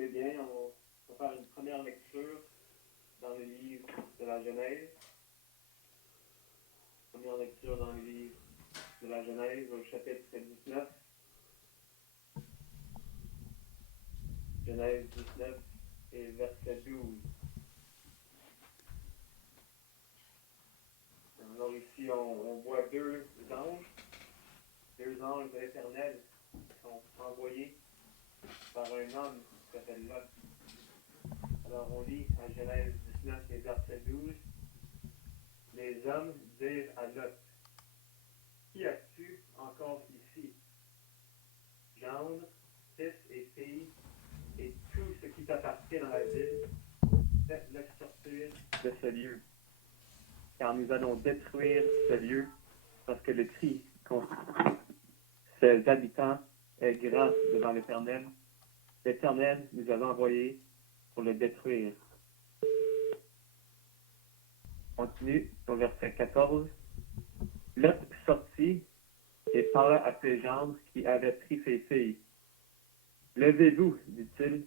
écoutez bien, on va faire une première lecture dans le livre de la Genèse. Première lecture dans le livre de la Genèse au chapitre 19. Genèse 19 et verset 12. Alors ici, on voit deux anges de l'Éternel qui sont envoyés par un homme qui s'appelle Lot. Alors on lit à Genèse 19 et verset 12. Les hommes dirent à Lot, qui as-tu encore ici? Gendre, fils et filles, et tout ce qui t'appartient dans la ville, faites-le sortir de ce lieu. Car nous allons détruire ce lieu, parce que le cri contre ses habitants est grand devant l'Éternel. L'Éternel nous a envoyés pour le détruire. On continue au verset 14. Lot sortit et parla à ses gendres qui avaient pris ses filles. Levez-vous, dit-il,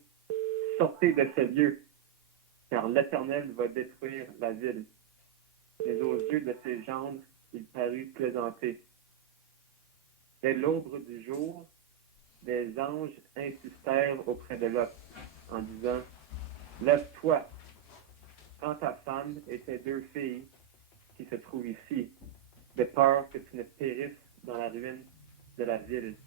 sortez de ce lieu, car l'Éternel va détruire la ville. Mais aux yeux de ses gendres, il parut plaisanter. Dès l'aube du jour, des anges insistèrent auprès de Lot, en disant, lève-toi, prends ta femme et tes deux filles qui se trouvent ici, de peur que tu ne périsses dans la ruine de la ville.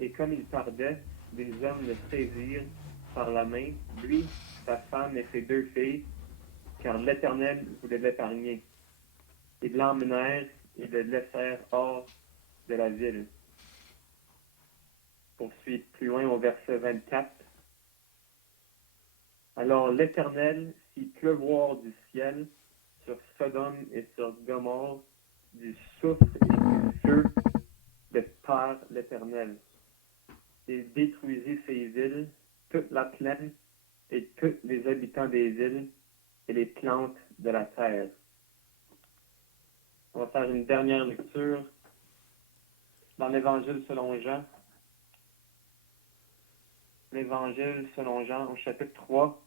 Et comme il tardait, des hommes le saisirent par la main, lui, sa femme et ses deux filles, car l'Éternel voulait l'épargner. Ils l'emmenèrent et le laissèrent hors de la ville. Poursuit plus loin au verset 24. Alors l'Éternel fit pleuvoir du ciel sur Sodome et sur Gomorrhe du souffle et du feu de par l'Éternel. Il détruisit ces villes, toute la plaine et tous les habitants des villes et les plantes de la terre. On va faire une dernière lecture dans l'Évangile selon Jean. L'Évangile selon Jean au chapitre 3,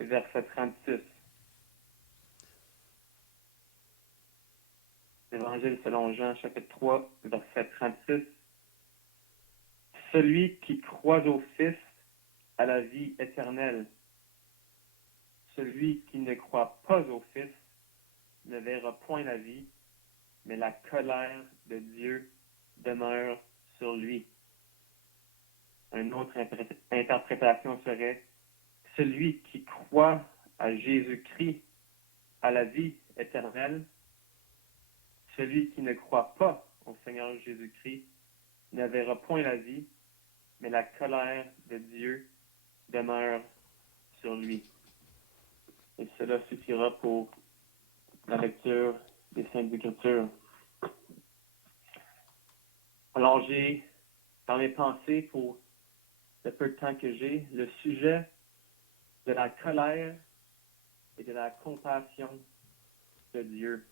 verset 36. L'Évangile selon Jean, chapitre 3, verset 36. Celui qui croit au Fils a la vie éternelle. Celui qui ne croit pas au Fils ne verra point la vie, mais la colère de Dieu demeure sur lui. Une autre interprétation serait celui qui croit à Jésus-Christ a la vie éternelle. Celui qui ne croit pas au Seigneur Jésus-Christ ne verra point la vie, mais la colère de Dieu demeure sur lui. Et cela suffira pour la lecture des Saintes Écritures. Alors j'ai, dans mes pensées, pour le peu de temps que j'ai, le sujet de la colère et de la compassion de Dieu.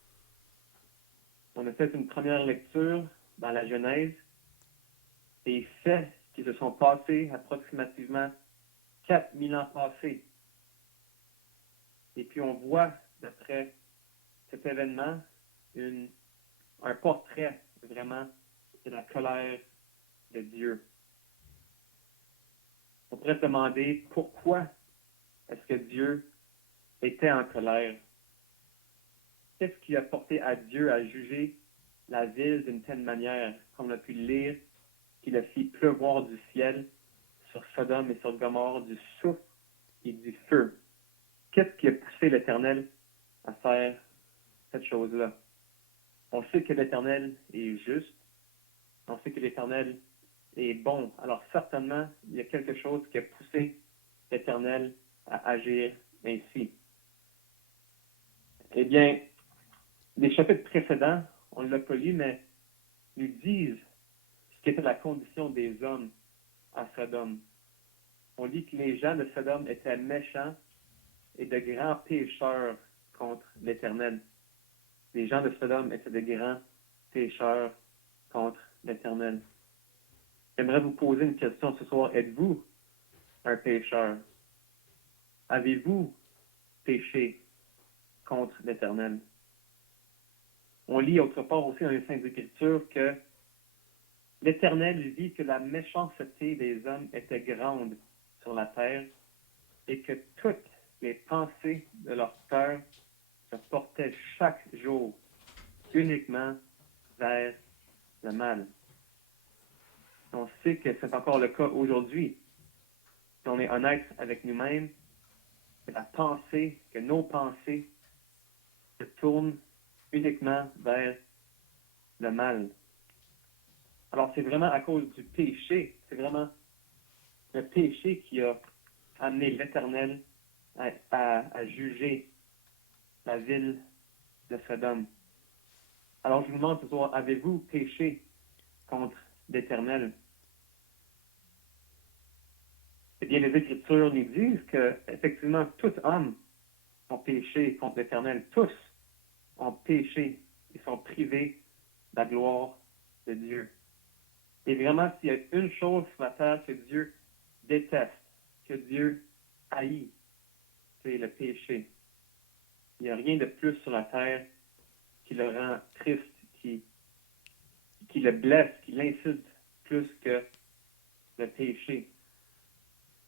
On a fait une première lecture dans la Genèse, des faits qui se sont passés approximativement 4000 ans passés. Et puis on voit, d'après cet événement, un portrait vraiment de la colère de Dieu. On pourrait se demander pourquoi est-ce que Dieu était en colère? Qu'est-ce qui a porté à Dieu à juger la ville d'une telle manière, comme on a pu le lire, qu'il a fait pleuvoir du ciel sur Sodome et sur Gomorrhe du souffle et du feu? Qu'est-ce qui a poussé l'Éternel à faire cette chose-là? On sait que l'Éternel est juste. On sait que l'Éternel est bon. Alors certainement, il y a quelque chose qui a poussé l'Éternel à agir ainsi. Eh bien, les chapitres précédents, on ne l'a pas lu, mais nous disent ce qu'était la condition des hommes à Sodome. On dit que les gens de Sodome étaient méchants et de grands pécheurs contre l'Éternel. Les gens de Sodome étaient de grands pécheurs contre l'Éternel. J'aimerais vous poser une question ce soir. Êtes-vous un pécheur? Avez-vous péché contre l'Éternel? On lit autre part aussi dans les Saintes Écritures que l'Éternel vit que la méchanceté des hommes était grande sur la terre et que toutes les pensées de leur cœur se portaient chaque jour uniquement vers le mal. On sait que c'est encore le cas aujourd'hui. Si on est honnête avec nous-mêmes, que nos pensées se tournent uniquement vers le mal. Alors, c'est vraiment à cause du péché, c'est vraiment le péché qui a amené l'Éternel à juger la ville de Sodome. Alors, je vous demande ce soir, avez-vous péché contre l'Éternel? Eh bien, les Écritures nous disent que, effectivement, tout homme ont péché contre l'Éternel. Tous ont péché et sont privés de la gloire de Dieu. Et vraiment, s'il y a une chose sur la terre que Dieu déteste, que Dieu haït, c'est le péché. Il n'y a rien de plus sur la terre qui le rend triste, qui le blesse, qui l'insulte plus que le péché.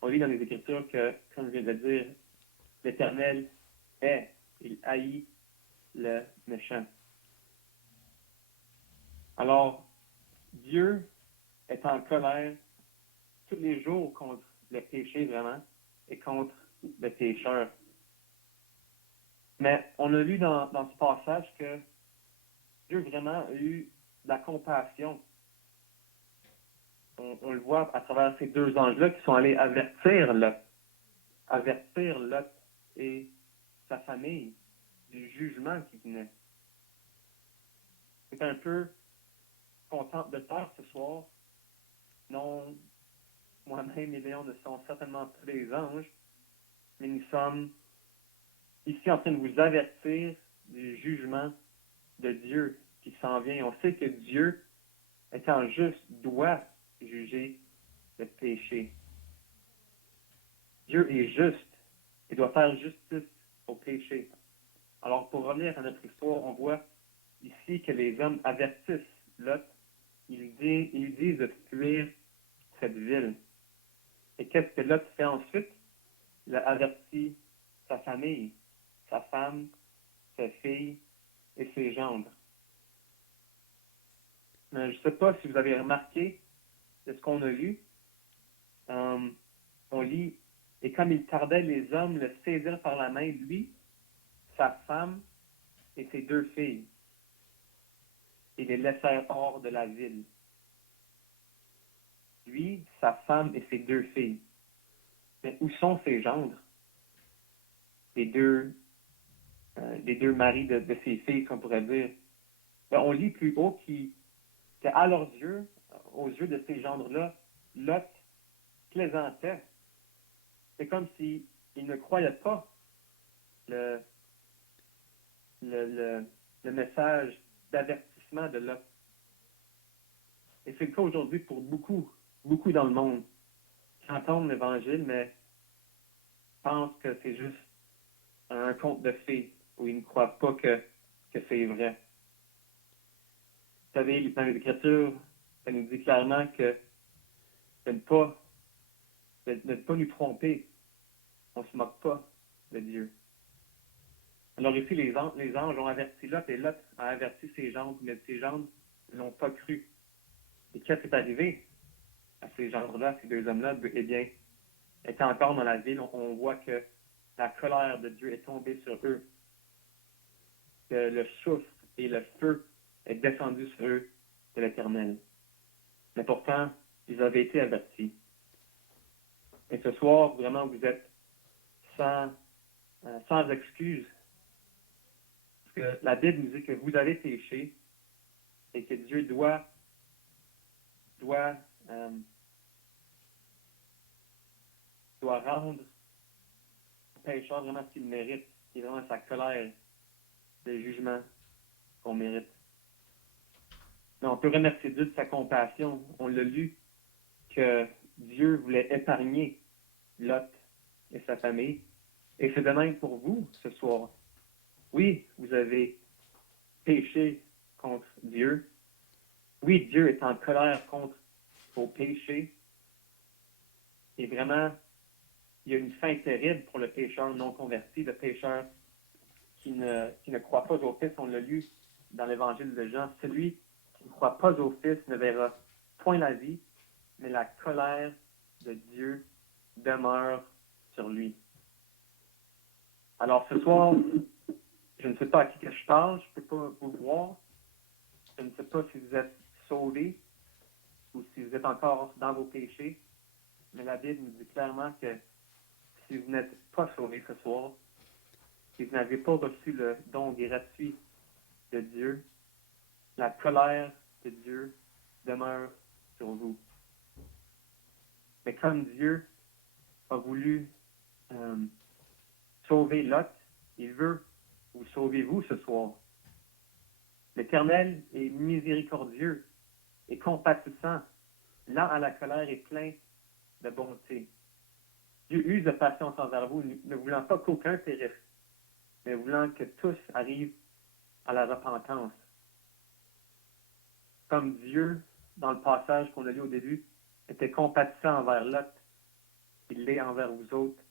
On lit dans les Écritures que, comme je viens de le dire, l'Éternel il haït le méchant. Alors, Dieu est en colère tous les jours contre le péché vraiment et contre le pécheur. Mais on a lu dans ce passage que Dieu vraiment a eu de la compassion. On le voit à travers ces deux anges-là qui sont allés avertir Lot et sa famille du jugement qui venait. C'est un peu content de faire ce soir. Non, moi-même et Léon ne sont certainement pas des anges, mais nous sommes ici en train de vous avertir du jugement de Dieu qui s'en vient. On sait que Dieu, étant juste, doit juger le péché. Dieu est juste et doit faire justice au péché. Alors, pour revenir à notre histoire, on voit ici que les hommes avertissent Lot. Ils disent de fuir cette ville. Et qu'est-ce que Lot fait ensuite? Il a averti sa famille, sa femme, ses filles et ses gendres. Je ne sais pas si vous avez remarqué de ce qu'on a lu. On lit, et comme il tardait, les hommes le saisirent par la main, lui, sa femme et ses deux filles, et les laissèrent hors de la ville. Lui, sa femme et ses deux filles. Mais où sont ses gendres? Les deux maris de ses filles, qu'on pourrait dire. Ben, on lit plus haut qu'à leurs yeux, aux yeux de ces gendres-là, Lot plaisantait. C'est comme s'il ne croyait pas le message d'avertissement de Lot. Et c'est le cas aujourd'hui pour beaucoup dans le monde qui entendent l'Évangile, mais pensent que c'est juste un conte de fées où ils ne croient pas que c'est vrai. Vous savez, dans les Écritures, ça nous dit clairement que de ne pas nous tromper, on ne se moque pas de Dieu. Alors ici, les anges ont averti Lot et Lot a averti ses gendres, mais ses gendres ne l'ont pas cru. Et qu'est-ce qui est arrivé à ces gendres-là, ces deux hommes-là? Eh bien, étant encore dans la ville, on voit que la colère de Dieu est tombée sur eux, que le soufre et le feu est descendu sur eux de l'Éternel. Mais pourtant, ils avaient été avertis. Et ce soir, vraiment, vous êtes sans excuse. Parce que la Bible nous dit que vous avez péché et que Dieu doit rendre au pécheur vraiment ce qu'il mérite, qui est vraiment sa colère, le jugement qu'on mérite. Mais on peut remercier Dieu de sa compassion. On l'a lu que Dieu voulait épargner Lot et sa famille. Et c'est de même pour vous ce soir. Oui, vous avez péché contre Dieu. Oui, Dieu est en colère contre vos péchés. Et vraiment, il y a une fin terrible pour le pécheur non converti, le pécheur qui ne croit pas au Fils. On l'a lu dans l'Évangile de Jean. Celui qui ne croit pas au Fils ne verra point la vie, mais la colère de Dieu demeure sur lui. Alors ce soir, je ne sais pas à qui que je parle, je ne peux pas vous voir. Je ne sais pas si vous êtes sauvés ou si vous êtes encore dans vos péchés, mais la Bible nous dit clairement que si vous n'êtes pas sauvés ce soir, si vous n'avez pas reçu le don gratuit de Dieu, la colère de Dieu demeure sur vous. Mais comme Dieu a voulu sauver Lot, il veut vous sauver vous ce soir. L'Éternel est miséricordieux et compatissant, lent à la colère et plein de bonté. Dieu use de patience envers vous, ne voulant pas qu'aucun périsse, mais voulant que tous arrivent à la repentance. Comme Dieu, dans le passage qu'on a lu au début, était compatissant envers Lot, il l'est envers vous autres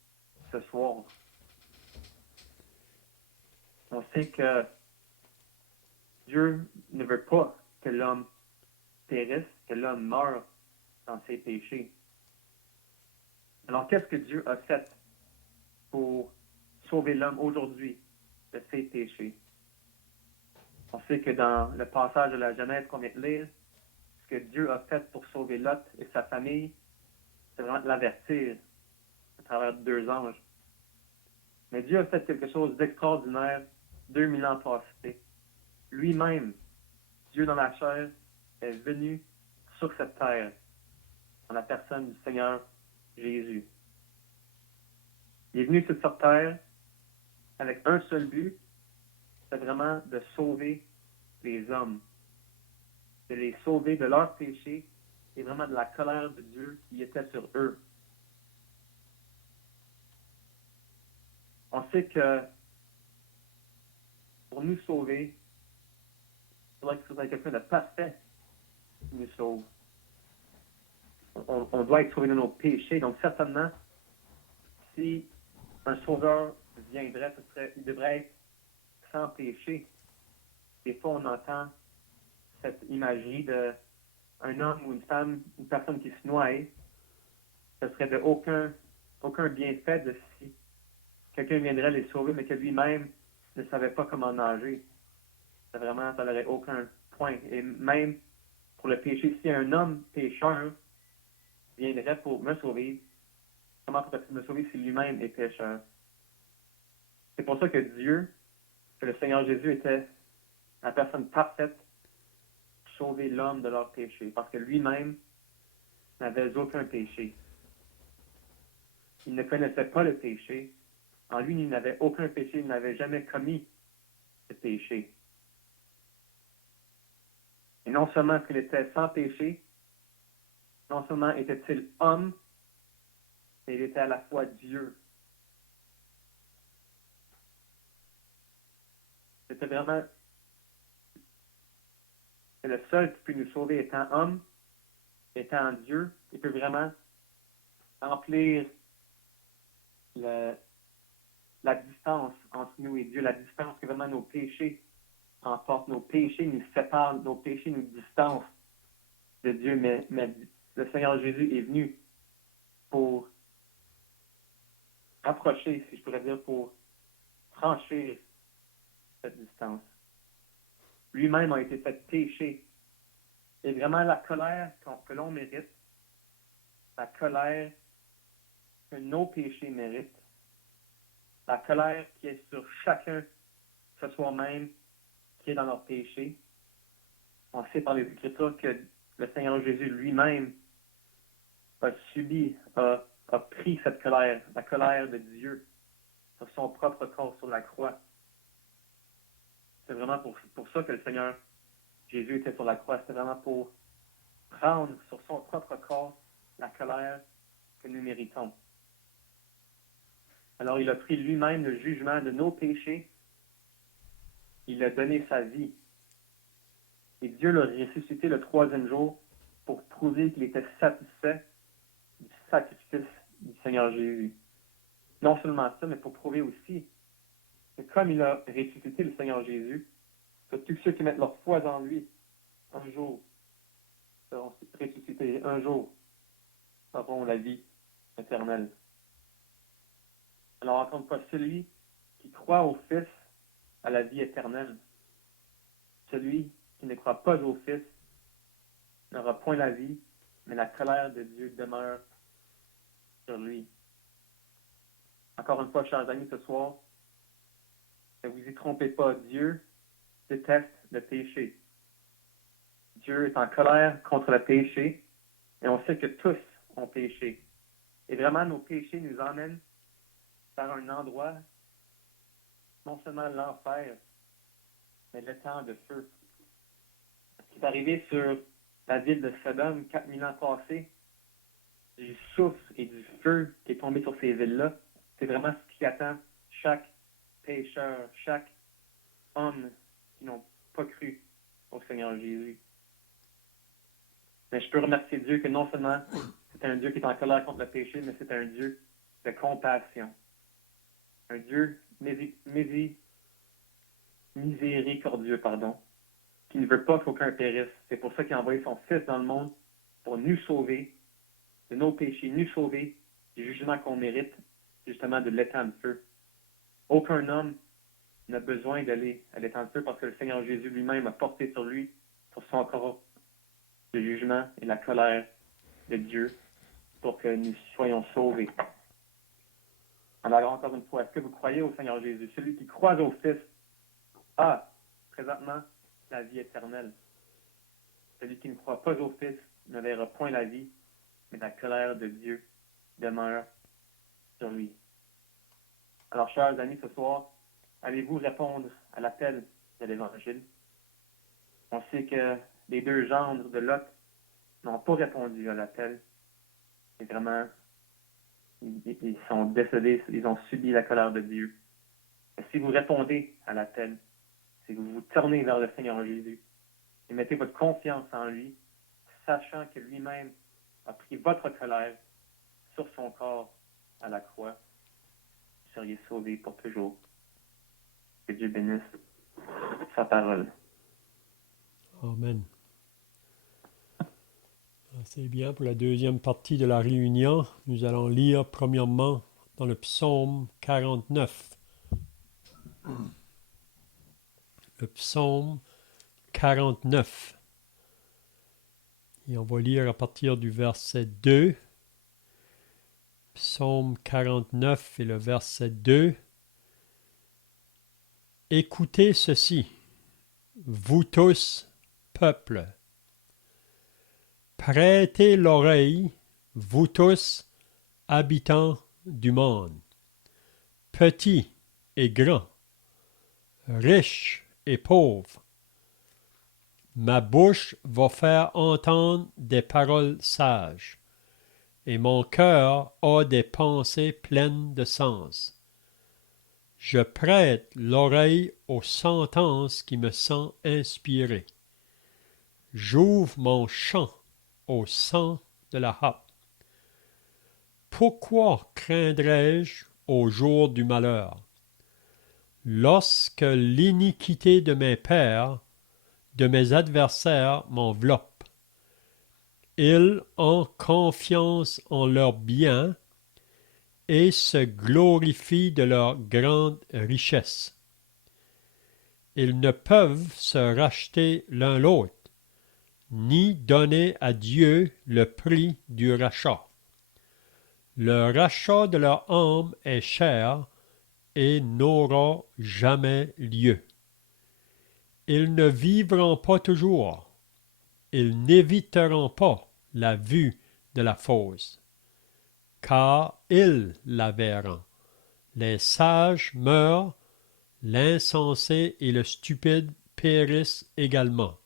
ce soir. On sait que Dieu ne veut pas que l'homme périsse, que l'homme meure dans ses péchés. Alors, qu'est-ce que Dieu a fait pour sauver l'homme aujourd'hui de ses péchés? On sait que dans le passage de la Genèse qu'on vient de lire, ce que Dieu a fait pour sauver Lot et sa famille, c'est vraiment de l'avertir à travers 2 anges. Mais Dieu a fait quelque chose d'extraordinaire 2000 ans passés. Lui-même, Dieu dans la chair, est venu sur cette terre en la personne du Seigneur Jésus. Il est venu sur cette terre avec un seul but, c'est vraiment de sauver les hommes, de les sauver de leurs péchés et vraiment de la colère de Dieu qui était sur eux. On sait que pour nous sauver, il faudrait que ce soit quelqu'un de parfait qui nous sauve. On doit être sauvé de nos péchés. Donc, certainement, si un sauveur viendrait, il devrait être sans péché. Des fois, on entend cette imagerie d'un homme ou une femme, une personne qui se noie. Ce serait de aucun bienfait de si quelqu'un viendrait les sauver, mais que lui-même ne savait pas comment nager. Ça n'aurait aucun point. Et même pour le péché, si un homme pécheur viendrait pour me sauver, comment pourrait-il me sauver si lui-même est pécheur? C'est pour ça que Dieu, que le Seigneur Jésus était la personne parfaite pour sauver l'homme de leur péché, parce que lui-même n'avait aucun péché. Il ne connaissait pas le péché. En lui, il n'avait aucun péché, il n'avait jamais commis de péché. Et non seulement qu'il était sans péché, non seulement était-il homme, mais il était à la fois Dieu. C'était vraiment le seul qui peut nous sauver étant homme, étant Dieu. Il peut vraiment remplir la distance entre nous et Dieu, la distance que vraiment nos péchés emportent. Nos péchés nous séparent, nos péchés nous distancent de Dieu, mais le Seigneur Jésus est venu pour approcher, si je pourrais dire, pour franchir cette distance. Lui-même a été fait péché. Et vraiment la colère que l'on mérite, la colère que nos péchés méritent, la colère qui est sur chacun, que ce soit même qui est dans leur péché. On sait par les Écritures que le Seigneur Jésus lui-même a subi, a pris cette colère, la colère de Dieu, sur son propre corps sur la croix. C'est vraiment pour ça que le Seigneur Jésus était sur la croix. C'était vraiment pour prendre sur son propre corps la colère que nous méritons. Alors il a pris lui-même le jugement de nos péchés. Il a donné sa vie. Et Dieu l'a ressuscité le troisième jour pour prouver qu'il était satisfait du sacrifice du Seigneur Jésus. Non seulement ça, mais pour prouver aussi que comme il a ressuscité le Seigneur Jésus, que tous ceux qui mettent leur foi en lui, un jour, seront ressuscités, un jour, auront la vie éternelle. Alors encore une fois, celui qui croit au Fils a la vie éternelle. Celui qui ne croit pas au Fils n'aura point la vie, mais la colère de Dieu demeure sur lui. Encore une fois, chers amis, ce soir, ne vous y trompez pas, Dieu déteste le péché. Dieu est en colère contre le péché, et on sait que tous ont péché. Et vraiment, nos péchés nous emmènent vers un endroit, non seulement l'enfer, mais le temps de feu. Ce qui est arrivé sur la ville de Sodome 4000 ans passés, du souffle et du feu qui est tombé sur ces villes-là, c'est vraiment ce qui attend chaque pécheur, chaque homme qui n'ont pas cru au Seigneur Jésus. Mais je peux remercier Dieu que non seulement c'est un Dieu qui est en colère contre le péché, mais c'est un Dieu de compassion. Un Dieu miséricordieux, qui ne veut pas qu'aucun périsse. C'est pour ça qu'il a envoyé son Fils dans le monde pour nous sauver de nos péchés, nous sauver du jugement qu'on mérite, justement de l'étang de feu. Aucun homme n'a besoin d'aller à l'étang de feu parce que le Seigneur Jésus lui-même a porté sur lui, sur son corps, le jugement et la colère de Dieu pour que nous soyons sauvés. Alors encore une fois, est-ce que vous croyez au Seigneur Jésus? Celui qui croit au Fils a présentement la vie éternelle. Celui qui ne croit pas au Fils ne verra point la vie, mais la colère de Dieu demeure sur lui. Alors, chers amis, ce soir, allez-vous répondre à l'appel de l'Évangile? On sait que les deux gendres de Lot n'ont pas répondu à l'appel. Et vraiment, ils sont décédés, ils ont subi la colère de Dieu. Et si vous répondez à l'appel, c'est que vous vous tournez vers le Seigneur Jésus et mettez votre confiance en lui, sachant que lui-même a pris votre colère sur son corps à la croix. Vous seriez sauvés pour toujours. Que Dieu bénisse sa parole. Amen. C'est bien pour la deuxième partie de la réunion. Nous allons lire premièrement dans le psaume 49. Le psaume 49. Et on va lire à partir du verset 2. Psaume 49 et le verset 2. Écoutez ceci, vous tous, peuple. Prêtez l'oreille, vous tous, habitants du monde, petits et grands, riches et pauvres. Ma bouche va faire entendre des paroles sages, et mon cœur a des pensées pleines de sens. Je prête l'oreille aux sentences qui me sont inspirées. J'ouvre mon chant au sang de la harpe. Pourquoi craindrais-je au jour du malheur? Lorsque l'iniquité de mes pères, de mes adversaires m'enveloppe. Ils ont confiance en leurs biens et se glorifient de leur grande richesse. Ils ne peuvent se racheter l'un l'autre, ni donner à Dieu le prix du rachat. Le rachat de leur âme est cher et n'aura jamais lieu. Ils ne vivront pas toujours. Ils n'éviteront pas la vue de la fosse, car ils la verront. Les sages meurent, l'insensé et le stupide périssent également,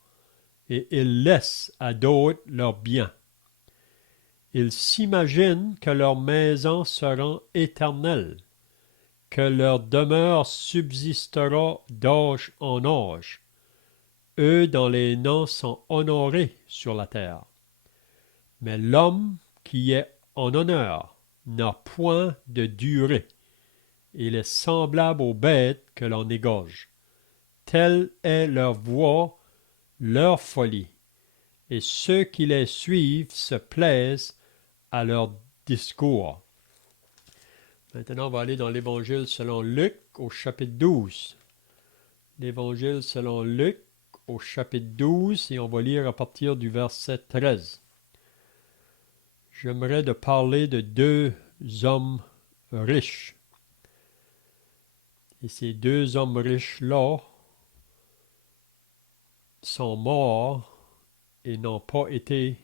et ils laissent à d'autres leurs biens. Ils s'imaginent que leurs maisons seront éternelles, que leur demeure subsistera d'âge en âge, eux dont les noms sont honorés sur la terre. Mais l'homme qui est en honneur n'a point de durée. Il est semblable aux bêtes que l'on égorge. Telle est leur voie, leur folie, et ceux qui les suivent se plaisent à leur discours. Maintenant, on va aller dans l'Évangile selon Luc au chapitre 12. L'Évangile selon Luc au chapitre 12 et on va lire à partir du verset 13. J'aimerais de parler de deux hommes riches. Et ces deux hommes riches-là sont morts et n'ont pas été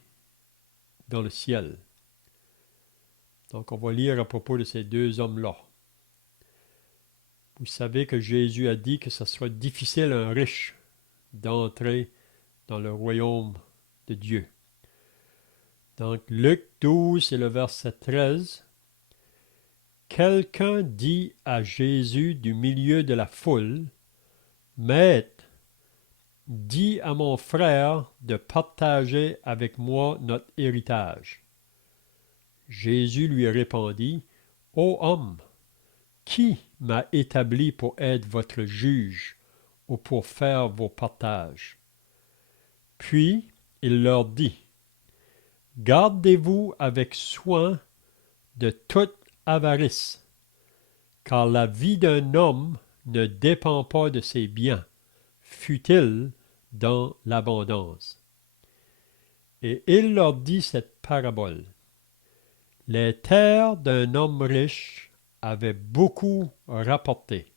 dans le ciel. Donc on va lire à propos de ces deux hommes-là. Vous savez que Jésus a dit que ce sera difficile à un riche d'entrer dans le royaume de Dieu. Donc Luc 12 et le verset 13. Quelqu'un dit à Jésus du milieu de la foule, « Maître, dis à mon frère de partager avec moi notre héritage. » Jésus lui répondit, « Ô homme, qui m'a établi pour être votre juge ou pour faire vos partages? » Puis il leur dit, « Gardez-vous avec soin de toute avarice, car la vie d'un homme ne dépend pas de ses biens, fût-il dans l'abondance. » Et il leur dit cette parabole. Les terres d'un homme riche avaient beaucoup rapporté.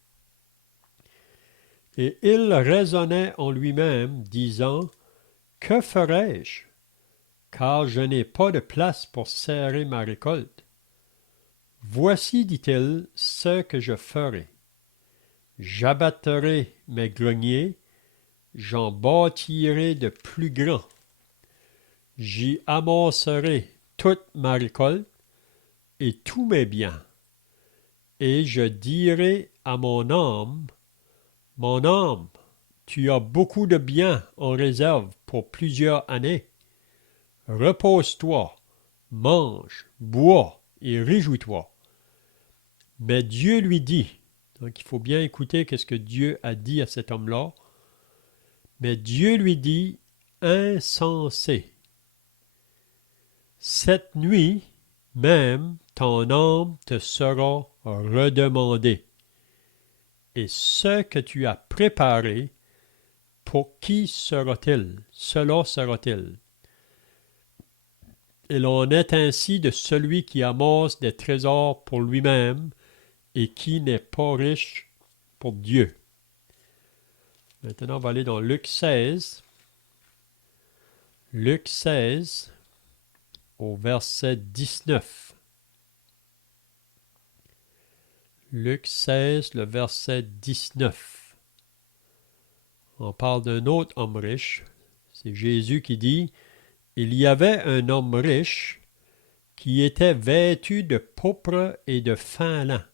Et il raisonnait en lui-même, disant, « Que ferai-je, car je n'ai pas de place pour serrer ma récolte? Voici, dit-il, ce que je ferai. J'abattrai mes greniers, j'en bâtirai de plus grands. J'y amasserai toute ma récolte et tous mes biens. Et je dirai à mon âme, mon âme, tu as beaucoup de biens en réserve pour plusieurs années. Repose-toi, mange, bois et réjouis-toi. » Mais Dieu lui dit, donc il faut bien écouter ce que Dieu a dit à cet homme-là. Mais Dieu lui dit, insensé, cette nuit même ton âme te sera redemandée. Et ce que tu as préparé, pour qui sera-t-il? Cela sera-t-il? Il en est ainsi de celui qui amasse des trésors pour lui-même et qui n'est pas riche pour Dieu. Maintenant, on va aller dans Luc 16. Luc 16, au verset 19. Luc 16, le verset 19. On parle d'un autre homme riche. C'est Jésus qui dit, « Il y avait un homme riche qui était vêtu de pourpre et de fin lin,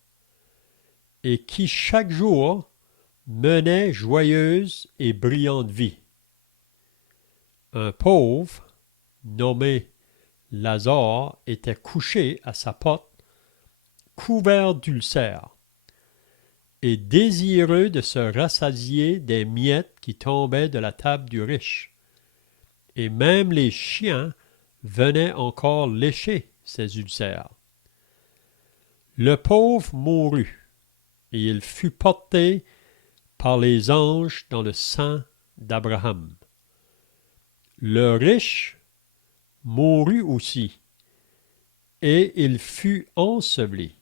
et qui chaque jour menait joyeuse et brillante vie. Un pauvre, nommé Lazare, était couché à sa porte, couvert d'ulcères, et désireux de se rassasier des miettes qui tombaient de la table du riche. Et même les chiens venaient encore lécher ses ulcères. Le pauvre mourut, et il fut porté par les anges dans le sein d'Abraham. Le riche mourut aussi, et il fut enseveli.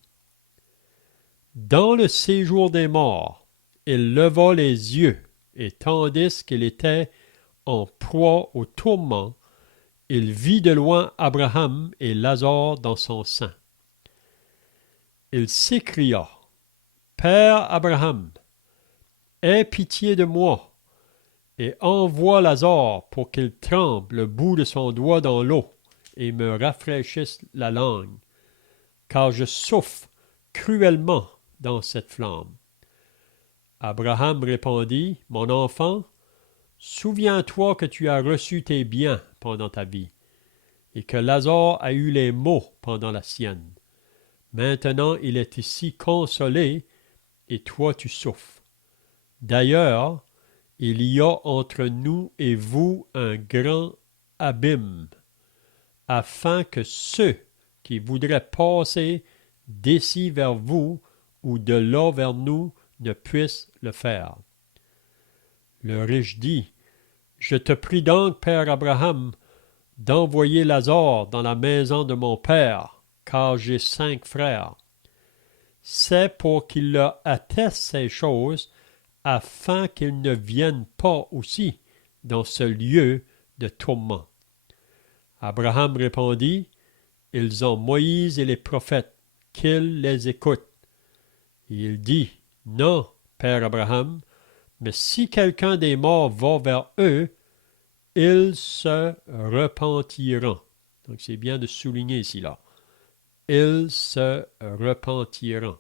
Dans le séjour des morts, il leva les yeux, et tandis qu'il était en proie au tourment, il vit de loin Abraham et Lazare dans son sein. Il s'écria, « Père Abraham, aie pitié de moi, et envoie Lazare pour qu'il trempe le bout de son doigt dans l'eau et me rafraîchisse la langue, car je souffre cruellement dans cette flamme. Abraham répondit, mon enfant, souviens-toi que tu as reçu tes biens pendant ta vie, et que Lazare a eu les maux pendant la sienne. Maintenant il est ici consolé, et toi tu souffres. D'ailleurs, il y a entre nous et vous un grand abîme, afin que ceux qui voudraient passer d'ici vers vous ou de là vers nous ne puissent le faire. Le riche dit, je te prie donc, père Abraham, d'envoyer Lazare dans la maison de mon père, car j'ai 5 frères. C'est pour qu'il leur atteste ces choses, afin qu'ils ne viennent pas aussi dans ce lieu de tourment. Abraham répondit, ils ont Moïse et les prophètes, qu'ils les écoutent. Et il dit, non, père Abraham, mais si quelqu'un des morts va vers eux, ils se repentiront. Donc c'est bien de souligner ici là. Ils se repentiront.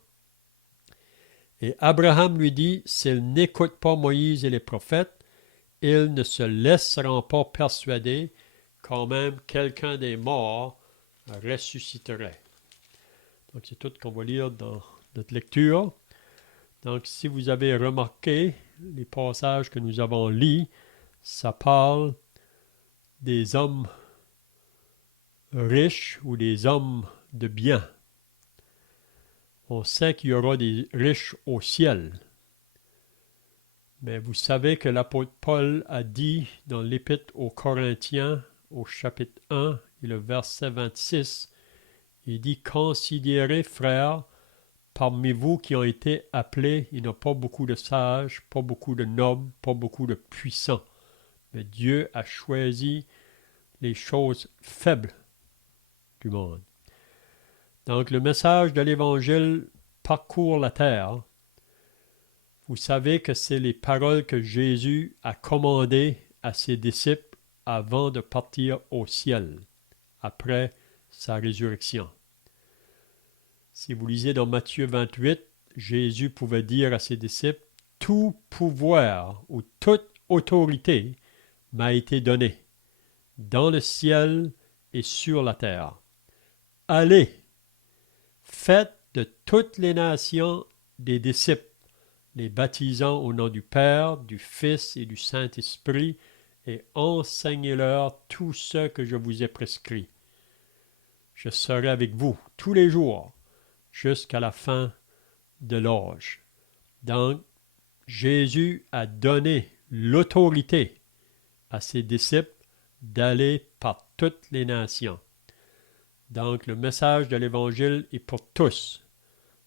Et Abraham lui dit, s'ils n'écoutent pas Moïse et les prophètes, ils ne se laisseront pas persuader quand même quelqu'un des morts ressusciterait. Donc c'est tout ce qu'on va lire dans notre lecture. Donc si vous avez remarqué, les passages que nous avons lus, ça parle des hommes riches ou des hommes de bien. On sait qu'il y aura des riches au ciel. Mais vous savez que l'apôtre Paul a dit dans l'Épître aux Corinthiens, au chapitre 1 et le verset 26, il dit « Considérez, frères, parmi vous qui ont été appelés, il n'y a pas beaucoup de sages, pas beaucoup de nobles, pas beaucoup de puissants. Mais Dieu a choisi les choses faibles du monde. » Donc le message de l'Évangile parcourt la terre. Vous savez que c'est les paroles que Jésus a commandées à ses disciples avant de partir au ciel, après sa résurrection. Si vous lisez dans Matthieu 28, Jésus pouvait dire à ses disciples, « Tout pouvoir ou toute autorité m'a été donné, dans le ciel et sur la terre. Allez, faites de toutes les nations des disciples, les baptisant au nom du Père, du Fils et du Saint-Esprit, et enseignez-leur tout ce que je vous ai prescrit. Je serai avec vous tous les jours, jusqu'à la fin de l'âge. » Donc, Jésus a donné l'autorité à ses disciples d'aller par toutes les nations. Donc, le message de l'Évangile est pour tous.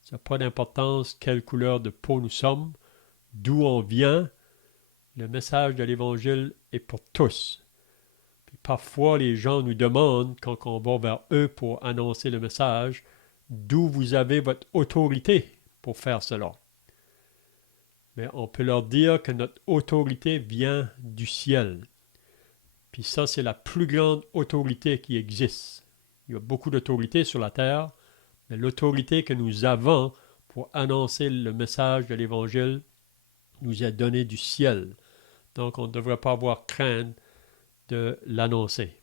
Ça n'a pas d'importance quelle couleur de peau nous sommes, d'où on vient. Le message de l'Évangile est pour tous. Puis parfois, les gens nous demandent, quand on va vers eux pour annoncer le message, d'où vous avez votre autorité pour faire cela. Mais on peut leur dire que notre autorité vient du ciel. Puis ça, c'est la plus grande autorité qui existe. Il y a beaucoup d'autorités sur la terre, mais l'autorité que nous avons pour annoncer le message de l'Évangile nous est donnée du ciel. Donc, on ne devrait pas avoir crainte de l'annoncer.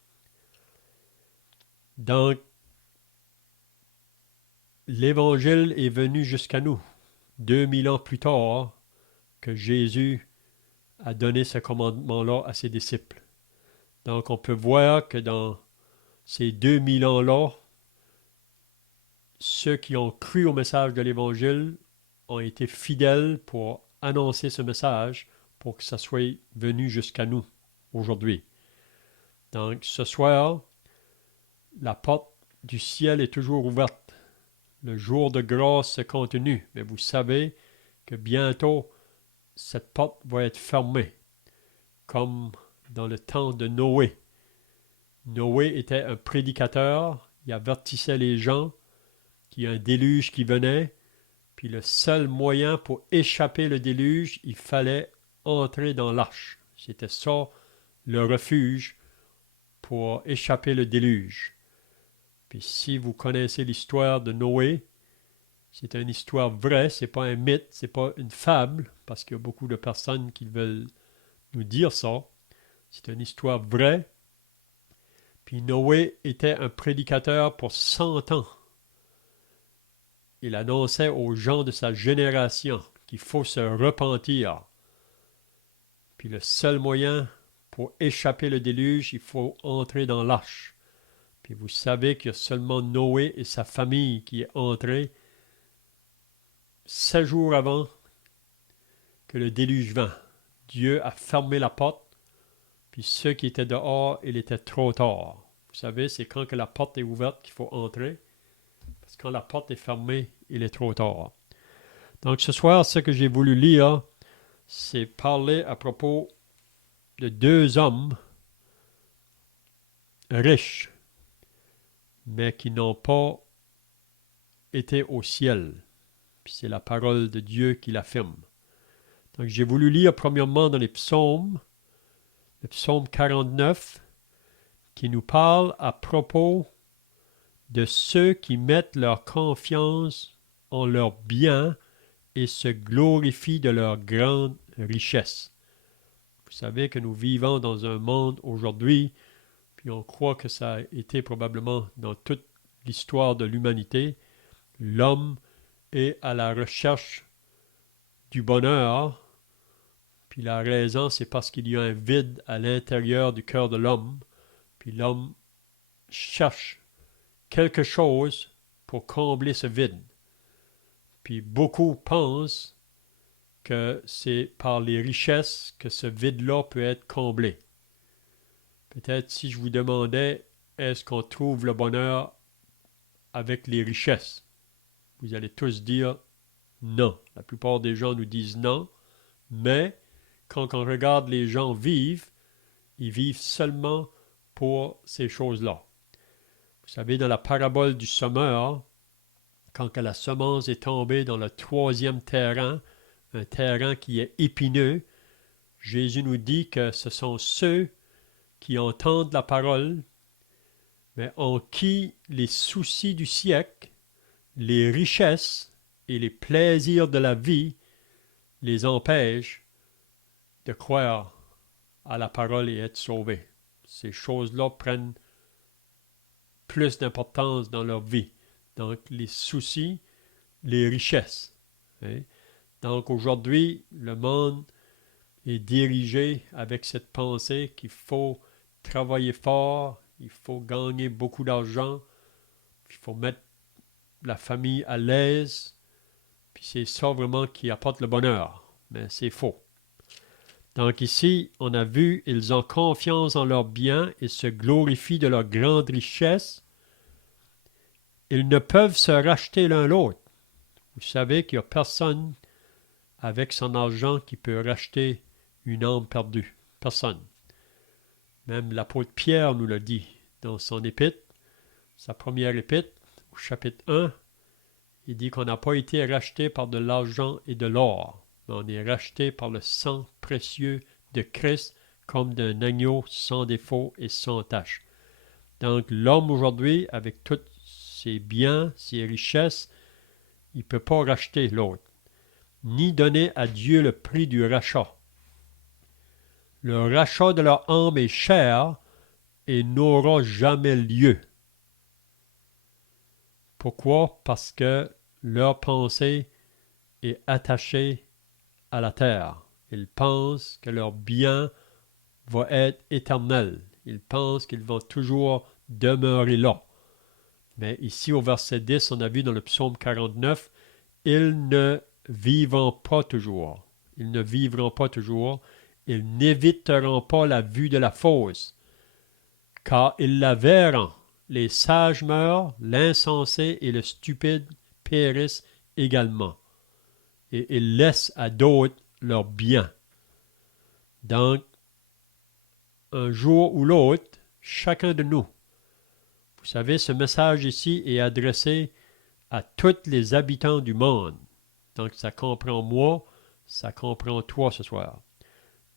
Donc, l'Évangile est venu jusqu'à nous, 2000 ans plus tard, que Jésus a donné ce commandement-là à ses disciples. Donc, on peut voir que dans ces 2000 ans-là, ceux qui ont cru au message de l'Évangile ont été fidèles pour annoncer ce message pour que ça soit venu jusqu'à nous aujourd'hui. Donc, ce soir, la porte du ciel est toujours ouverte. Le jour de grâce se continue, mais vous savez que bientôt, cette porte va être fermée, comme dans le temps de Noé. Noé était un prédicateur, il avertissait les gens qu'il y a un déluge qui venait, puis le seul moyen pour échapper le déluge, il fallait entrer dans l'arche. C'était ça le refuge pour échapper le déluge. Puis si vous connaissez l'histoire de Noé, c'est une histoire vraie, c'est pas un mythe, c'est pas une fable, parce qu'il y a beaucoup de personnes qui veulent nous dire ça. C'est une histoire vraie. Puis Noé était un prédicateur pour 100 ans. Il annonçait aux gens de sa génération qu'il faut se repentir. Puis le seul moyen pour échapper le déluge, il faut entrer dans l'arche. Puis vous savez qu'il y a seulement Noé et sa famille qui est entré 7 jours avant que le déluge vint. Dieu a fermé la porte, puis ceux qui étaient dehors, il était trop tard. Vous savez, c'est quand que la porte est ouverte qu'il faut entrer, parce que quand la porte est fermée, il est trop tard. Donc ce soir, ce que j'ai voulu lire, c'est parler à propos de 2 hommes riches, mais qui n'ont pas été au ciel. Puis c'est la parole de Dieu qui l'affirme. Donc j'ai voulu lire premièrement dans les psaumes, le psaume 49, qui nous parle à propos de ceux qui mettent leur confiance en leurs biens et se glorifient de leur grande richesse. Vous savez que nous vivons dans un monde aujourd'hui, puis on croit que ça a été probablement dans toute l'histoire de l'humanité, l'homme est à la recherche du bonheur, puis la raison, c'est parce qu'il y a un vide à l'intérieur du cœur de l'homme, puis l'homme cherche quelque chose pour combler ce vide. Puis beaucoup pensent que c'est par les richesses que ce vide-là peut être comblé. Peut-être si je vous demandais, est-ce qu'on trouve le bonheur avec les richesses? Vous allez tous dire non. La plupart des gens nous disent non, mais quand on regarde les gens vivre, ils vivent seulement pour ces choses-là. Vous savez, dans la parabole du semeur, quand la semence est tombée dans le 3e terrain, un terrain qui est épineux, Jésus nous dit que ce sont ceux qui entendent la parole, mais en qui les soucis du siècle, les richesses et les plaisirs de la vie les empêchent de croire à la parole et être sauvés. Ces choses-là prennent plus d'importance dans leur vie. Donc, les soucis, les richesses. Hein? Donc, aujourd'hui, le monde est dirigé avec cette pensée qu'il faut travailler fort, il faut gagner beaucoup d'argent, il faut mettre la famille à l'aise, puis c'est ça vraiment qui apporte le bonheur. Mais c'est faux. Donc ici, on a vu, ils ont confiance en leurs biens et se glorifient de leur grande richesse. Ils ne peuvent se racheter l'un l'autre. Vous savez qu'il n'y a personne avec son argent qui peut racheter une âme perdue. Personne. Même l'apôtre Pierre nous l'a dit dans son épître, sa première épître, au chapitre 1, il dit qu'on n'a pas été racheté par de l'argent et de l'or, mais on est racheté par le sang précieux de Christ comme d'un agneau sans défaut et sans tache. Donc l'homme aujourd'hui, avec tous ses biens, ses richesses, il ne peut pas racheter l'autre, ni donner à Dieu le prix du rachat. Le rachat de leur âme est cher et n'aura jamais lieu. Pourquoi? Parce que leur pensée est attachée à la terre. Ils pensent que leur bien va être éternel. Ils pensent qu'ils vont toujours demeurer là. Mais ici au verset 10, on a vu dans le psaume 49, ils ne vivront pas toujours. Ils ne vivront pas toujours. Ils n'éviteront pas la vue de la fosse, car ils la verront. Les sages meurent, l'insensé et le stupide périssent également. Et ils laissent à d'autres leurs biens. Donc, un jour ou l'autre, chacun de nous, vous savez, ce message ici est adressé à tous les habitants du monde. Donc, ça comprend moi, ça comprend toi ce soir.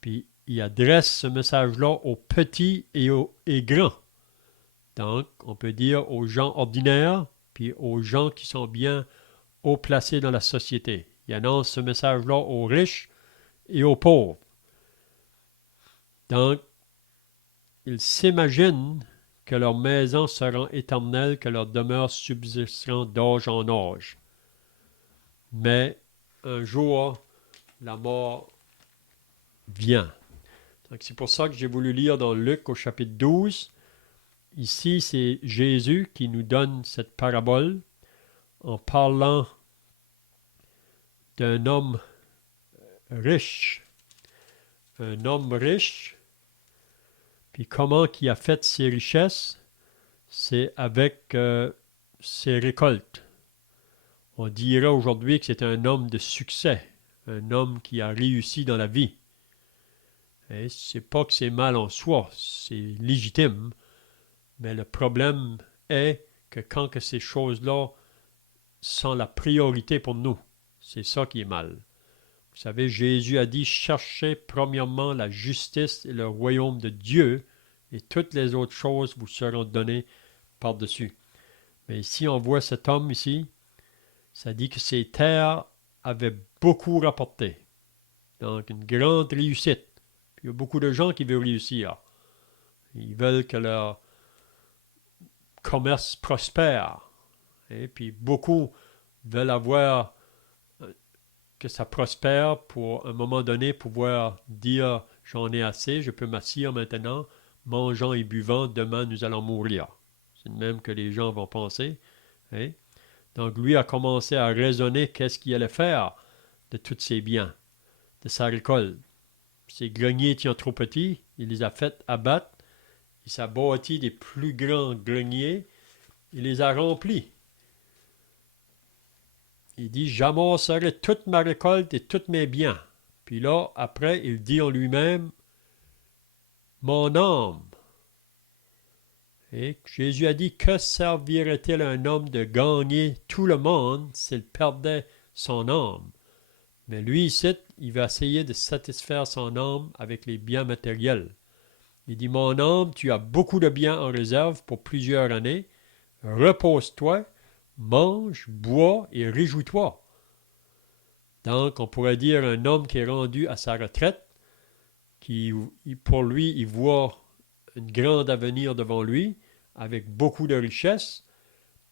Puis, il adresse ce message-là aux petits et grands. Donc, on peut dire aux gens ordinaires, puis aux gens qui sont bien haut placés dans la société. Il annonce ce message-là aux riches et aux pauvres. Donc, ils s'imaginent que leurs maisons seront éternelles, que leurs demeures subsisteront d'âge en âge. Mais un jour, la mort vient. Donc, c'est pour ça que j'ai voulu lire dans Luc au chapitre 12. Ici, c'est Jésus qui nous donne cette parabole en parlant d'un homme riche. Un homme riche, puis comment il a fait ses richesses, c'est avec ses récoltes. On dirait aujourd'hui que c'est un homme de succès, un homme qui a réussi dans la vie. Et c'est pas que c'est mal en soi, c'est légitime, mais le problème est que quand que ces choses-là sont la priorité pour nous, c'est ça qui est mal. Vous savez, Jésus a dit, cherchez premièrement la justice et le royaume de Dieu, et toutes les autres choses vous seront données par-dessus. Mais ici, on voit cet homme ici, ça dit que ses terres avaient beaucoup rapporté. Donc, une grande réussite. Puis, il y a beaucoup de gens qui veulent réussir. Ils veulent que leur commerce prospère. Et puis, beaucoup veulent avoir que ça prospère pour, à un moment donné, pouvoir dire « j'en ai assez, je peux m'assire maintenant, mangeant et buvant, demain nous allons mourir ». C'est de même que les gens vont penser. Hein? Donc, lui a commencé à raisonner qu'est-ce qu'il allait faire de tous ses biens, de sa récolte. Ses greniers étant trop petits, il les a fait abattre, il s'est bâti des plus grands greniers, il les a remplis. Il dit, j'amasserai toute ma récolte et tous mes biens. Puis là, après, il dit en lui-même, mon âme. Et Jésus a dit, que servirait-il à un homme de gagner tout le monde s'il perdait son âme? Mais lui, ici, il va essayer de satisfaire son âme avec les biens matériels. Il dit, mon âme, tu as beaucoup de biens en réserve pour plusieurs années. Repose-toi, mange, bois et réjouis-toi. Donc, on pourrait dire un homme qui est rendu à sa retraite, qui, pour lui, il voit un grand avenir devant lui, avec beaucoup de richesses.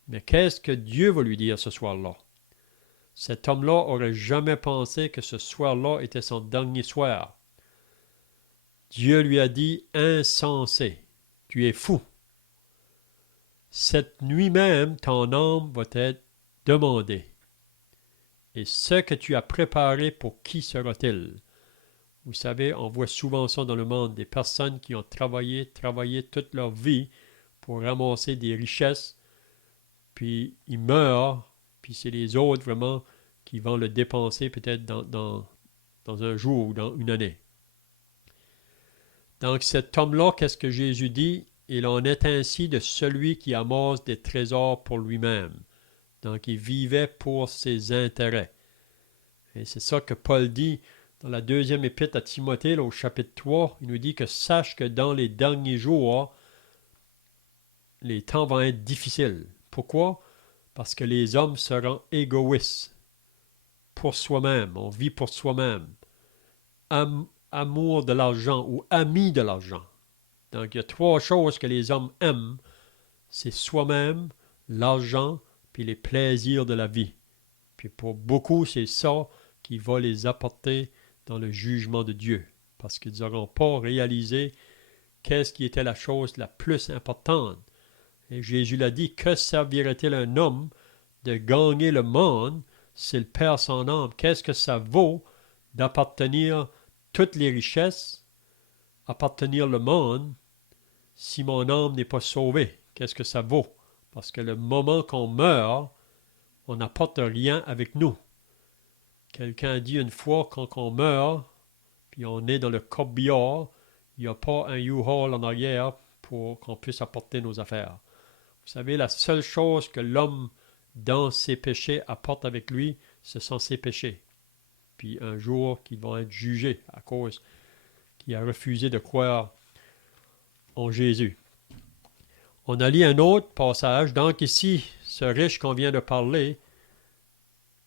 Mais qu'est-ce que Dieu va lui dire ce soir-là? Cet homme-là n'aurait jamais pensé que ce soir-là était son dernier soir. Dieu lui a dit, insensé, tu es fou. Cette nuit même, ton âme va t'être demandée. Et ce que tu as préparé, pour qui sera-t-il? Vous savez, on voit souvent ça dans le monde, des personnes qui ont travaillé toute leur vie pour ramasser des richesses, puis ils meurent, puis c'est les autres vraiment qui vont le dépenser peut-être dans un jour ou dans une année. Donc cet homme-là, qu'est-ce que Jésus dit? Il en est ainsi de celui qui amasse des trésors pour lui-même. Donc il vivait pour ses intérêts. Et c'est ça que Paul dit dans la deuxième épître à Timothée, là, au chapitre 3. Il nous dit que sache que dans les derniers jours, les temps vont être difficiles. Pourquoi? Parce que les hommes seront égoïstes pour soi-même. On vit pour soi-même. Amour de l'argent ou amis de l'argent. Donc, il y a trois choses que les hommes aiment. C'est soi-même, l'argent, puis les plaisirs de la vie. Puis pour beaucoup, c'est ça qui va les apporter dans le jugement de Dieu. Parce qu'ils n'auront pas réalisé qu'est-ce qui était la chose la plus importante. Et Jésus l'a dit, que servirait-il à un homme de gagner le monde s'il perd son âme? Qu'est-ce que ça vaut d'appartenir toutes les richesses, appartenir le monde, si mon âme n'est pas sauvée? Qu'est-ce que ça vaut? Parce que le moment qu'on meurt, on n'apporte rien avec nous. Quelqu'un a dit une fois, quand on meurt, puis on est dans le corbillard, il n'y a pas un U-Haul en arrière pour qu'on puisse apporter nos affaires. Vous savez, la seule chose que l'homme, dans ses péchés, apporte avec lui, ce sont ses péchés. Puis un jour, qu'ils vont être jugés à cause qui a refusé de croire en Jésus. On a lu un autre passage. Donc ici, ce riche qu'on vient de parler,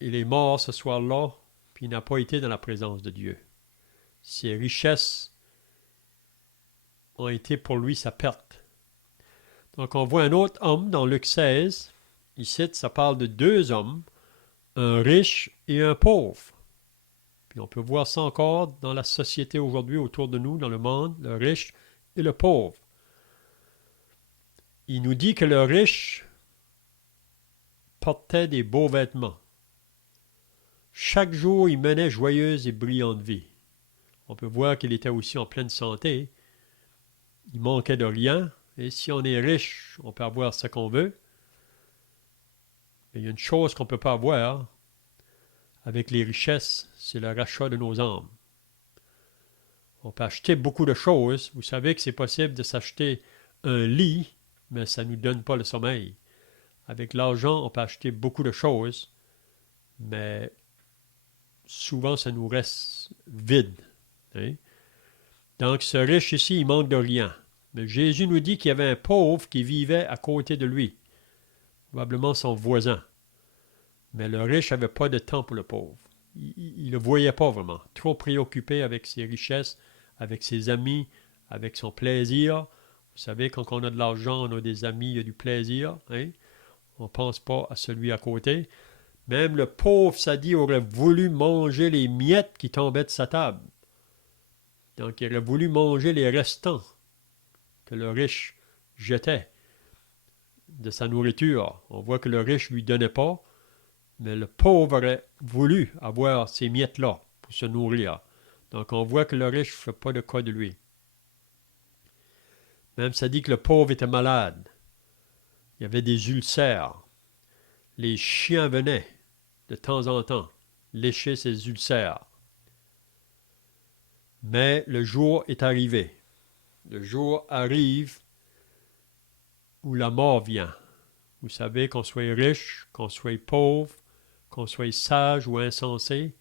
il est mort ce soir-là, puis il n'a pas été dans la présence de Dieu. Ses richesses ont été pour lui sa perte. Donc on voit un autre homme dans Luc 16. Ici, ça parle de deux hommes, un riche et un pauvre. Puis on peut voir ça encore dans la société aujourd'hui autour de nous, dans le monde, le riche et le pauvre. Il nous dit que le riche portait des beaux vêtements. Chaque jour, il menait joyeuse et brillante vie. On peut voir qu'il était aussi en pleine santé. Il manquait de rien. Et si on est riche, on peut avoir ce qu'on veut. Mais il y a une chose qu'on ne peut pas avoir avec les richesses, c'est le rachat de nos âmes. On peut acheter beaucoup de choses. Vous savez que c'est possible de s'acheter un lit, mais ça ne nous donne pas le sommeil. Avec l'argent, on peut acheter beaucoup de choses, mais souvent, ça nous reste vide. Hein? Donc, ce riche ici, il manque de rien. Mais Jésus nous dit qu'il y avait un pauvre qui vivait à côté de lui, probablement son voisin. Mais le riche n'avait pas de temps pour le pauvre. Il ne le voyait pas vraiment, trop préoccupé avec ses richesses, avec ses amis, avec son plaisir. Vous savez, quand on a de l'argent, on a des amis, il y a du plaisir. Hein? On ne pense pas à celui à côté. Même le pauvre, ça dit, aurait voulu manger les miettes qui tombaient de sa table. Donc, il aurait voulu manger les restants que le riche jetait de sa nourriture. On voit que le riche ne lui donnait pas, mais le pauvre aurait voulu avoir ces miettes-là pour se nourrir. Donc, on voit que le riche ne fait pas de cas de lui. Même ça dit que le pauvre était malade. Il y avait des ulcères. Les chiens venaient de temps en temps lécher ses ulcères. Mais le jour est arrivé. Le jour arrive où la mort vient. Vous savez, qu'on soit riche, qu'on soit pauvre, qu'on soit sage ou insensé,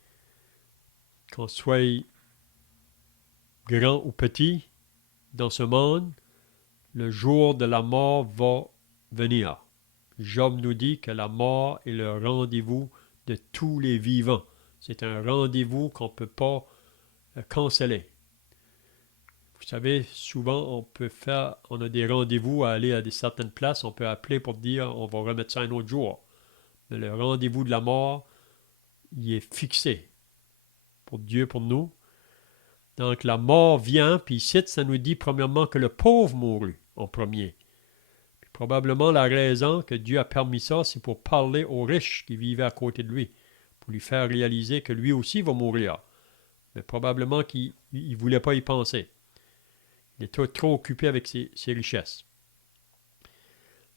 qu'on soit grand ou petit, dans ce monde, le jour de la mort va venir. Job nous dit que la mort est le rendez-vous de tous les vivants. C'est un rendez-vous qu'on ne peut pas canceller. Vous savez, souvent, on a des rendez-vous à aller à certaines places, on peut appeler pour dire on va remettre ça un autre jour. Mais le rendez-vous de la mort, il est fixé pour Dieu, pour nous. Donc la mort vient, puis ici, ça nous dit premièrement que le pauvre mourut en premier. Puis probablement la raison que Dieu a permis ça, c'est pour parler aux riches qui vivaient à côté de lui, pour lui faire réaliser que lui aussi va mourir. Mais probablement qu'il ne voulait pas y penser. Il était trop occupé avec ses richesses.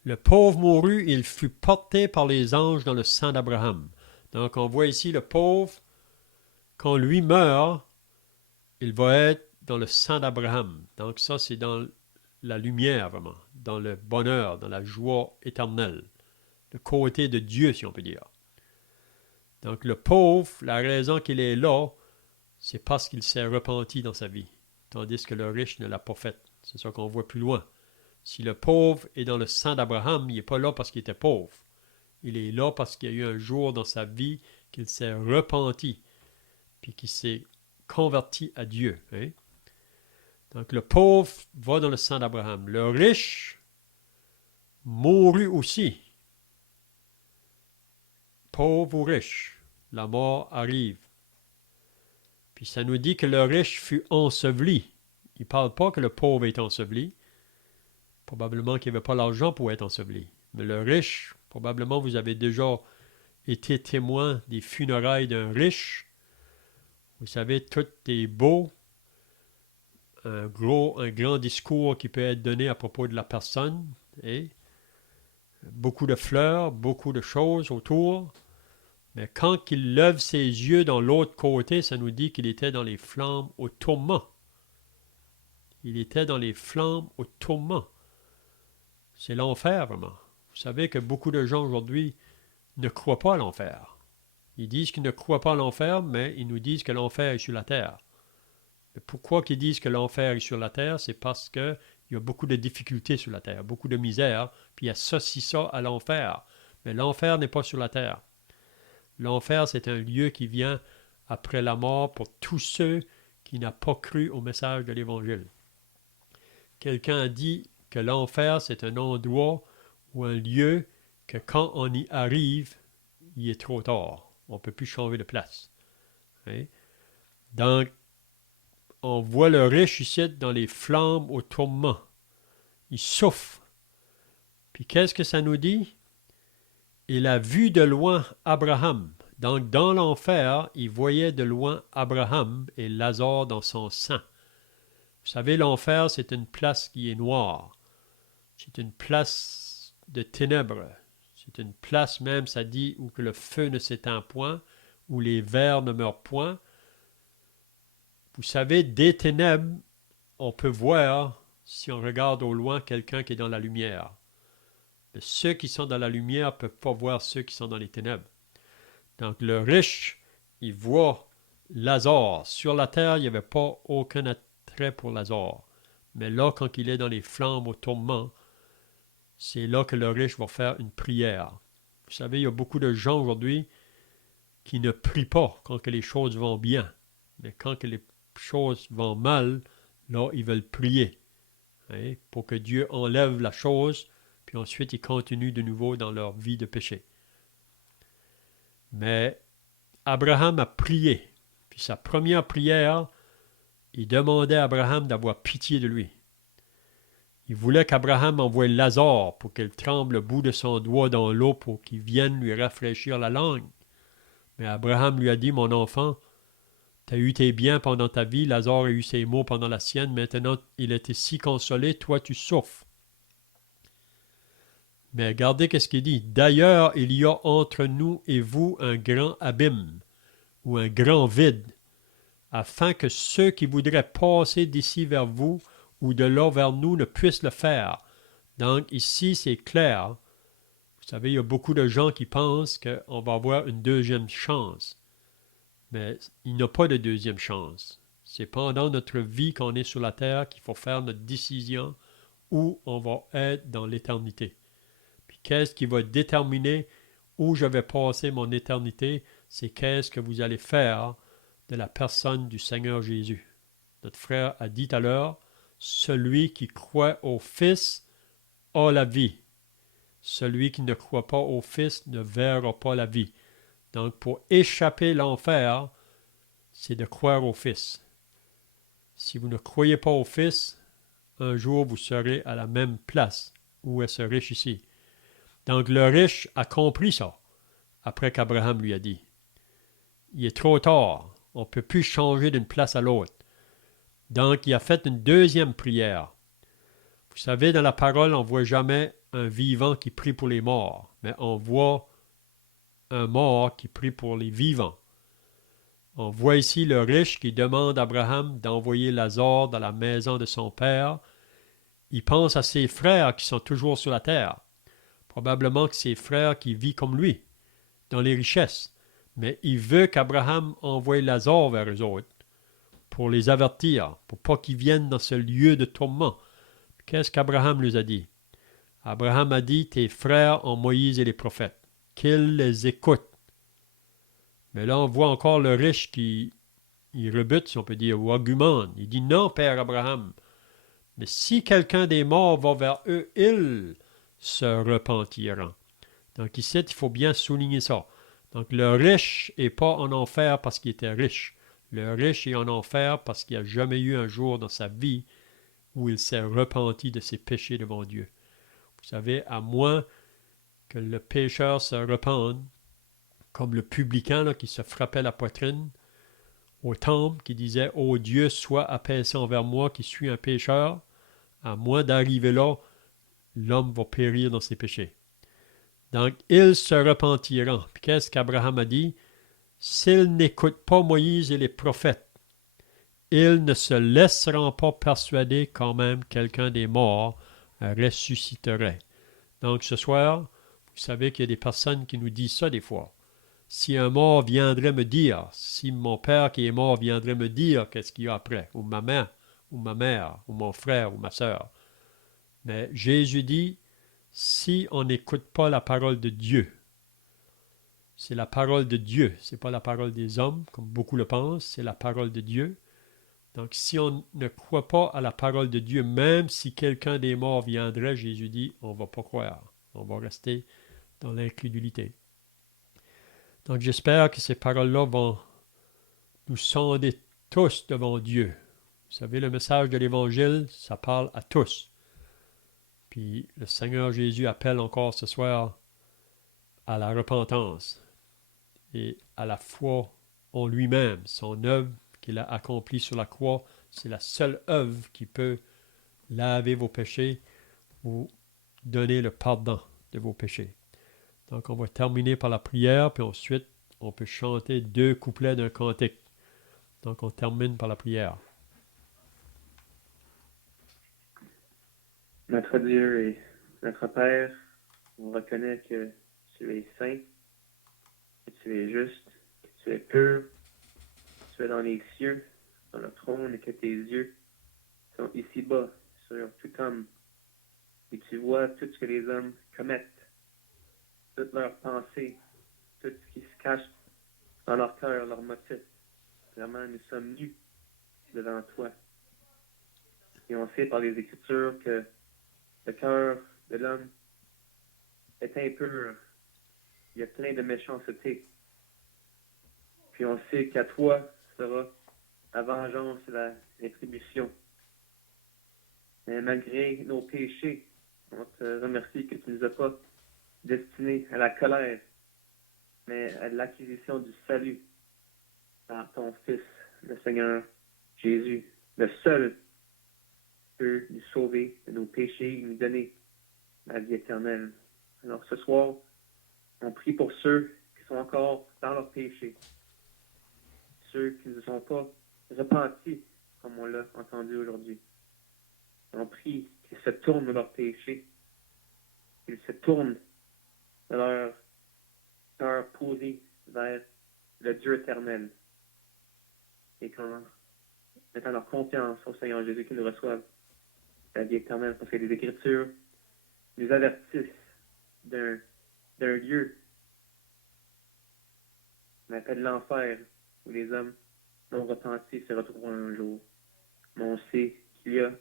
Le pauvre mourut, il fut porté par les anges dans le sang d'Abraham. Donc on voit ici le pauvre, quand lui meurt, il va être dans le sang d'Abraham. Donc ça, c'est dans la lumière, vraiment, dans le bonheur, dans la joie éternelle, le côté de Dieu, si on peut dire. Donc le pauvre, la raison qu'il est là, c'est parce qu'il s'est repenti dans sa vie, tandis que le riche ne l'a pas fait. C'est ça qu'on voit plus loin. Si le pauvre est dans le sang d'Abraham, il n'est pas là parce qu'il était pauvre. Il est là parce qu'il y a eu un jour dans sa vie qu'il s'est repenti, puis qu'il s'est converti à Dieu. Hein? Donc le pauvre va dans le sang d'Abraham. Le riche mourut aussi. Pauvre ou riche, la mort arrive. Puis ça nous dit que le riche fut enseveli. Il ne parle pas que le pauvre est enseveli. Probablement qu'il n'y avait pas l'argent pour être enseveli. Mais le riche, probablement vous avez déjà été témoin des funérailles d'un riche. Vous savez, tout est beau. Un grand discours qui peut être donné à propos de la personne. Et beaucoup de fleurs, beaucoup de choses autour. Mais quand il lève ses yeux dans l'autre côté, ça nous dit qu'il était dans les flammes au tourment. Il était dans les flammes au tourment. C'est l'enfer, vraiment. Vous savez que beaucoup de gens aujourd'hui ne croient pas à l'enfer. Ils disent qu'ils ne croient pas à l'enfer, mais ils nous disent que l'enfer est sur la terre. Mais pourquoi qu'ils disent que l'enfer est sur la terre? C'est parce qu'il y a beaucoup de difficultés sur la terre, beaucoup de misère, puis il y a ça à l'enfer. Mais l'enfer n'est pas sur la terre. L'enfer, c'est un lieu qui vient après la mort pour tous ceux qui n'ont pas cru au message de l'Évangile. Quelqu'un a dit que l'enfer, c'est un endroit ou un lieu que quand on y arrive, il est trop tard. On ne peut plus changer de place. Hein? Donc, on voit le riche ici dans les flammes au tourment. Il souffre. Puis qu'est-ce que ça nous dit? Il a vu de loin Abraham. Donc, dans l'enfer, il voyait de loin Abraham et Lazare dans son sang. Vous savez, l'enfer, c'est une place qui est noire. C'est une place de ténèbres. C'est une place même, ça dit, où que le feu ne s'éteint point, où les vers ne meurent point. Vous savez, des ténèbres, on peut voir, si on regarde au loin, quelqu'un qui est dans la lumière. Mais ceux qui sont dans la lumière ne peuvent pas voir ceux qui sont dans les ténèbres. Donc le riche, il voit Lazare. Sur la terre, il n'y avait pas aucun attrait pour Lazare. Mais là, quand il est dans les flammes au tourment, c'est là que le riche va faire une prière. Vous savez, il y a beaucoup de gens aujourd'hui qui ne prient pas quand que les choses vont bien. Mais quand que les choses vont mal, là, ils veulent prier. Hein, pour que Dieu enlève la chose, puis ensuite ils continuent de nouveau dans leur vie de péché. Mais Abraham a prié. Puis sa première prière, il demandait à Abraham d'avoir pitié de lui. Il voulait qu'Abraham envoie Lazare pour qu'il tremble le bout de son doigt dans l'eau pour qu'il vienne lui rafraîchir la langue. Mais Abraham lui a dit, mon enfant, tu as eu tes biens pendant ta vie, Lazare a eu ses maux pendant la sienne, maintenant il était si consolé, toi tu souffres. Mais regardez qu'est-ce qu'il dit. D'ailleurs, il y a entre nous et vous un grand abîme, ou un grand vide, afin que ceux qui voudraient passer d'ici vers vous ou de là vers nous ne puissent le faire. Donc ici, c'est clair. Vous savez, il y a beaucoup de gens qui pensent qu'on va avoir une deuxième chance. Mais il n'y a pas de deuxième chance. C'est pendant notre vie qu'on est sur la terre qu'il faut faire notre décision où on va être dans l'éternité. Puis qu'est-ce qui va déterminer où je vais passer mon éternité? C'est qu'est-ce que vous allez faire de la personne du Seigneur Jésus. Notre frère a dit à l'heure, celui qui croit au Fils a la vie. Celui qui ne croit pas au Fils ne verra pas la vie. Donc, pour échapper à l'enfer, c'est de croire au Fils. Si vous ne croyez pas au Fils, un jour vous serez à la même place où est ce riche ici. Donc, le riche a compris ça, après qu'Abraham lui a dit. Il est trop tard, on ne peut plus changer d'une place à l'autre. Donc, il a fait une deuxième prière. Vous savez, dans la parole, on ne voit jamais un vivant qui prie pour les morts, mais on voit un mort qui prie pour les vivants. On voit ici le riche qui demande à Abraham d'envoyer Lazare dans la maison de son père. Il pense à ses frères qui sont toujours sur la terre. Probablement que ses frères qui vivent comme lui, dans les richesses. Mais il veut qu'Abraham envoie Lazare vers eux autres, pour les avertir, pour pas qu'ils viennent dans ce lieu de tourment. Qu'est-ce qu'Abraham lui a dit? Abraham a dit, tes frères ont Moïse et les prophètes, qu'ils les écoutent. Mais là, on voit encore le riche qui rebute, si on peut dire, ou argumente. Il dit, non, Père Abraham, mais si quelqu'un des morts va vers eux, ils se repentiront. Donc ici, il faut bien souligner ça. Donc le riche n'est pas en enfer parce qu'il était riche. Le riche est en enfer parce qu'il n'y a jamais eu un jour dans sa vie où il s'est repenti de ses péchés devant Dieu. Vous savez, à moins que le pécheur se repente, comme le publicain là, qui se frappait la poitrine au temple, qui disait « Ô Dieu, sois apaisé envers moi qui suis un pécheur », à moins d'arriver là, l'homme va périr dans ses péchés. Donc, ils se repentiront. Puis qu'est-ce qu'Abraham a dit? S'ils n'écoutent pas Moïse et les prophètes, ils ne se laisseront pas persuader quand même quelqu'un des morts ressusciterait. Donc, ce soir, vous savez qu'il y a des personnes qui nous disent ça des fois. Si un mort viendrait me dire, si mon père qui est mort viendrait me dire qu'est-ce qu'il y a après, ou ma mère, ou mon frère, ou ma sœur. Mais Jésus dit, si on n'écoute pas la parole de Dieu, c'est la parole de Dieu, c'est pas la parole des hommes, comme beaucoup le pensent, c'est la parole de Dieu. Donc, si on ne croit pas à la parole de Dieu, même si quelqu'un des morts viendrait, Jésus dit, on ne va pas croire. On va rester dans l'incrédulité. Donc, j'espère que ces paroles-là vont nous sonder tous devant Dieu. Vous savez, le message de l'Évangile, ça parle à tous. Puis, le Seigneur Jésus appelle encore ce soir à la repentance et à la foi en lui-même. Son œuvre qu'il a accomplie sur la croix, c'est la seule œuvre qui peut laver vos péchés, vous donner le pardon de vos péchés. Donc, on va terminer par la prière, puis ensuite, on peut chanter 2 couplets d'un cantique. Donc, on termine par la prière. Notre Dieu et notre Père, on reconnaît que tu es saint, que tu es juste, que tu es pur, que tu es dans les cieux, dans le trône, et que tes yeux sont ici-bas sur tout homme. Et tu vois tout ce que les hommes commettent, toutes leurs pensées, tout ce qui se cache dans leur cœur, leurs motifs. Vraiment, nous sommes nus devant toi. Et on sait par les Écritures que le cœur de l'homme est impur. Il y a plein de méchanceté. Puis on sait qu'à toi sera la vengeance et la rétribution. Mais malgré nos péchés, on te remercie que tu ne nous as pas destinés à la colère, mais à l'acquisition du salut par ton Fils, le Seigneur Jésus, le seul qui peut nous sauver de nos péchés et nous donner la vie éternelle. Alors ce soir, on prie pour ceux qui sont encore dans leurs péchés, ceux qui ne sont pas repentis, comme on l'a entendu aujourd'hui. On prie qu'ils se tournent de leurs péchés, qu'ils se tournent de leur cœur posé vers le Dieu éternel, et qu'en mettant leur confiance au Seigneur Jésus, qu'ils nous reçoivent la vie éternelle, parce que les Écritures nous avertissent d'un lieu qu'on appelle l'enfer, où les hommes non repentis se retrouveront un jour. Mais on sait qu'il y a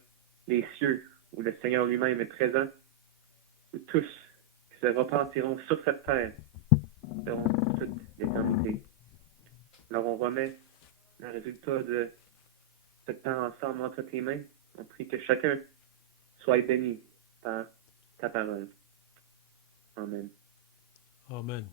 les cieux, où le Seigneur lui-même est présent, où tous qui se repentiront sur cette terre seront pour toute l'éternité. Alors on remet le résultat de ce temps ensemble entre tes mains. On prie que chacun soit béni par ta parole. Amen. Amen.